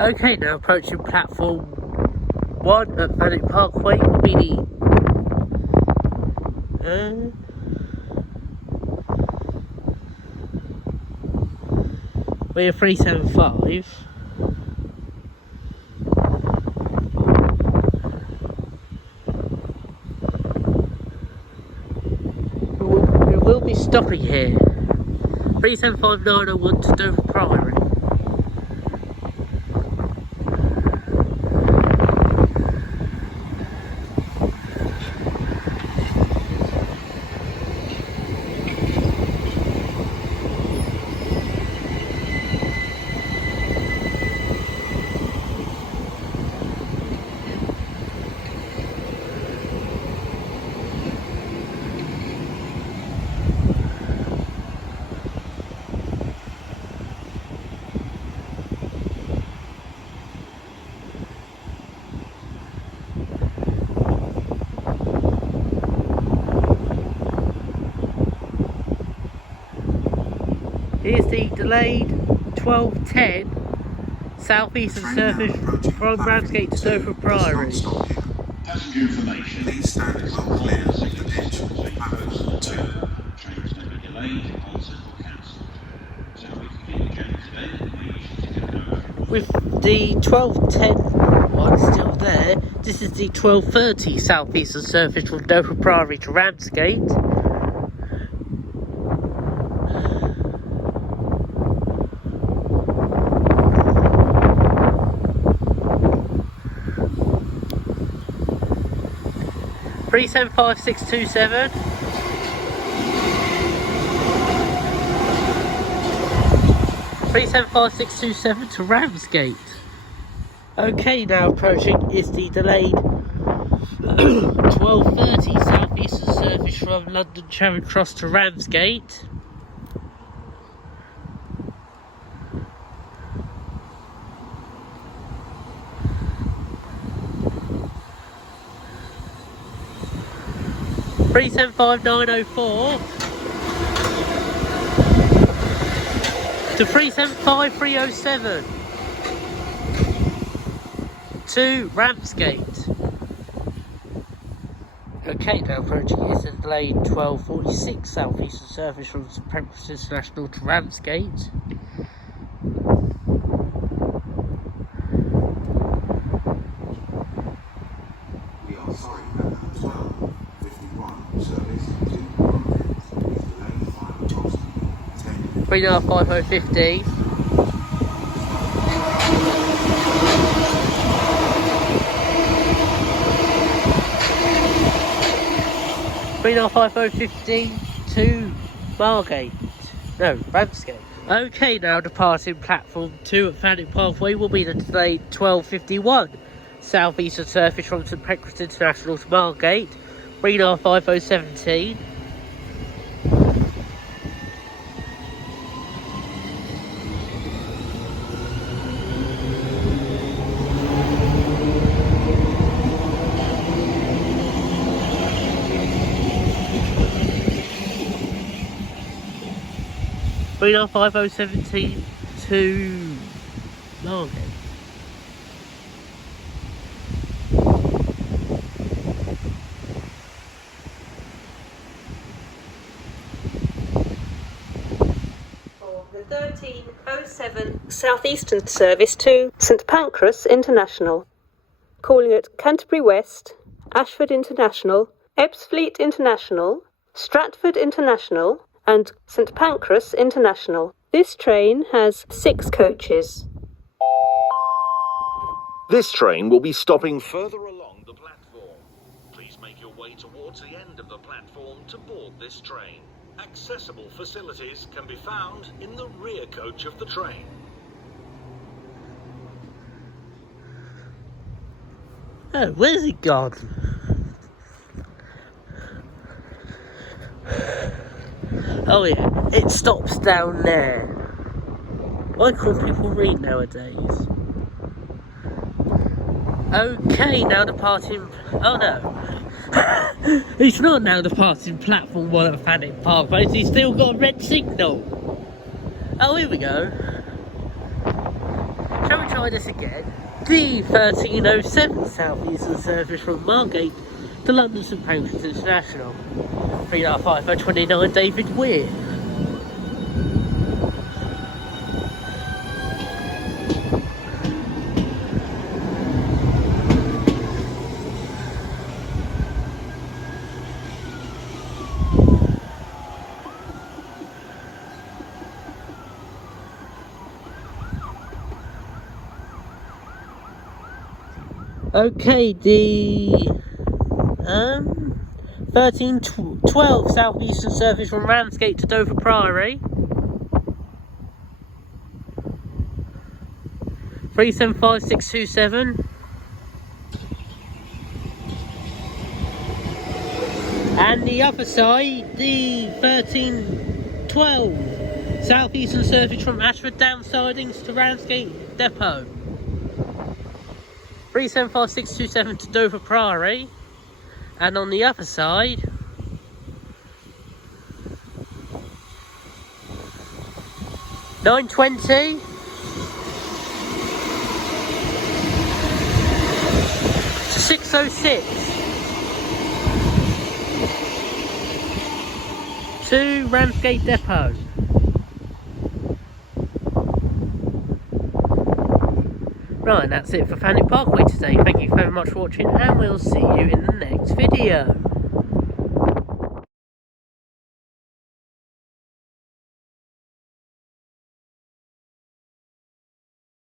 Okay, now approaching platform 1 at Thanet Parkway, BD. We're 375. We will be stopping here. 375901 to Dover Priory. Here's the delayed 1210 southeastern service from Ramsgate to Dover Priory. Passenger information. Please stand well clear of the edge of platform 2. Trains may be delayed, halted or cancelled. So we can communicate today that we should get over. With the 1210 one still there, this is the 1230 southeastern service from Dover Priory to Ramsgate. Three 75627. 375627 to Ramsgate. Okay, now approaching is the delayed 1230 southeastern service from London Charing Cross to Ramsgate. Three 75904 to 375307 to Ramsgate. Okay, now approaching is the delayed 1246 southeastern service from St Pancras International to Ramsgate. We are sorry that the 1251 service to London is delayed by approximately 10 39550. 39550 to Margate. No, Ramsgate. Okay, now departing platform 2 at Thanet Parkway will be the delayed 1251 southeastern service from St Pancras International to Margate. 3955017. Three 95017 to Margate. For the 1307 Southeastern service to St Pancras International, calling at Canterbury West, Ashford International, Ebbsfleet International, Stratford International and St Pancras International. This train has 6 coaches. This train will be stopping further along the platform. Please make your way towards the end of the platform to board this train. Accessible facilities can be found in the rear coach of the train. Oh, where's he gone? Oh yeah, it stops down there. Why can't people read nowadays? Okay, now departing... Oh no. He's not now departing platform 1 at Thanet Parkway, he's still got a red signal. Oh, here we go. Shall we try this again? The 1307 South Eastern service from Margate to London St Pancras International. 3.529 David Weir. Okay, the 1312 South Eastern service from Ramsgate to Dover Priory. 375627. And the other side, the 1312 South Eastern service from Ashford Down Sidings to Ramsgate Depot. 375627 to Dover Priory, and on the other side, (920) to 606 to Ramsgate Depot. Right, that's it for Thanet Parkway today. Thank you very much for watching, and we'll see you in the next video.